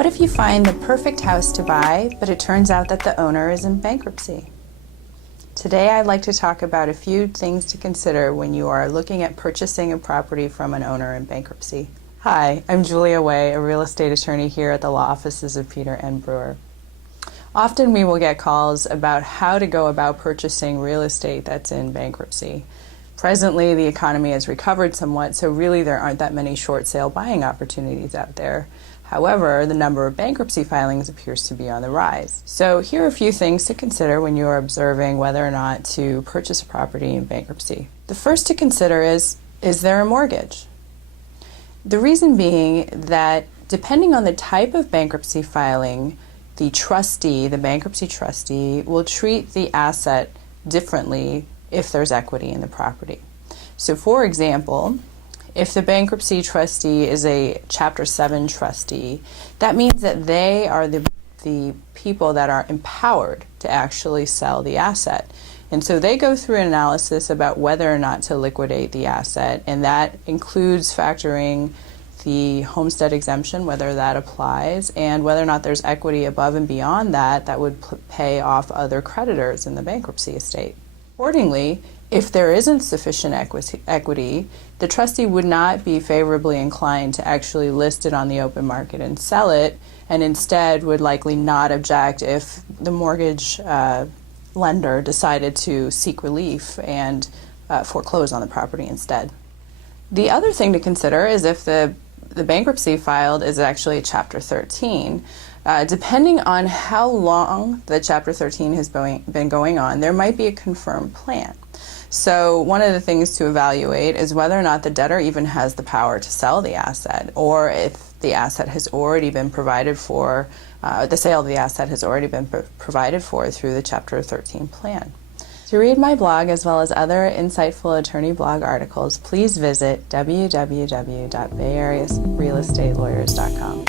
What if you find the perfect house to buy, but it turns out that the owner is in bankruptcy? Today I'd like to talk about a few things to consider when you are looking at purchasing a property from an owner in bankruptcy. Hi, I'm Julia Way, a real estate attorney here at the law offices of Peter and Brewer. Often we will get calls about how to go about purchasing real estate that's in bankruptcy. Presently, the economy has recovered somewhat, so really there aren't that many short sale buying opportunities out there. However, the number of bankruptcy filings appears to be on the rise. So here are a few things to consider when you are observing whether or not to purchase a property in bankruptcy. The first to consider is there a mortgage? The reason being that depending on the type of bankruptcy filing, the bankruptcy trustee, will treat the asset differently if there's equity in the property. So for example, if the bankruptcy trustee is a Chapter 7 trustee, that means that they are the people that are empowered to actually sell the asset. And so they go through an analysis about whether or not to liquidate the asset, and that includes factoring the homestead exemption, whether that applies, and whether or not there's equity above and beyond that would pay off other creditors in the bankruptcy estate. Accordingly, if there isn't sufficient equity, the trustee would not be favorably inclined to actually list it on the open market and sell it, and instead would likely not object if the mortgage lender decided to seek relief and foreclose on the property instead. The other thing to consider is if the bankruptcy filed is actually a Chapter 13. Depending on how long the Chapter 13 has been going on, there might be a confirmed plan. So one of the things to evaluate is whether or not the debtor even has the power to sell the asset, or if the asset has already been provided for, the sale of the asset has already been provided for through the Chapter 13 plan. To read my blog as well as other insightful attorney blog articles, please visit www.bayarearealestatelawyers.com.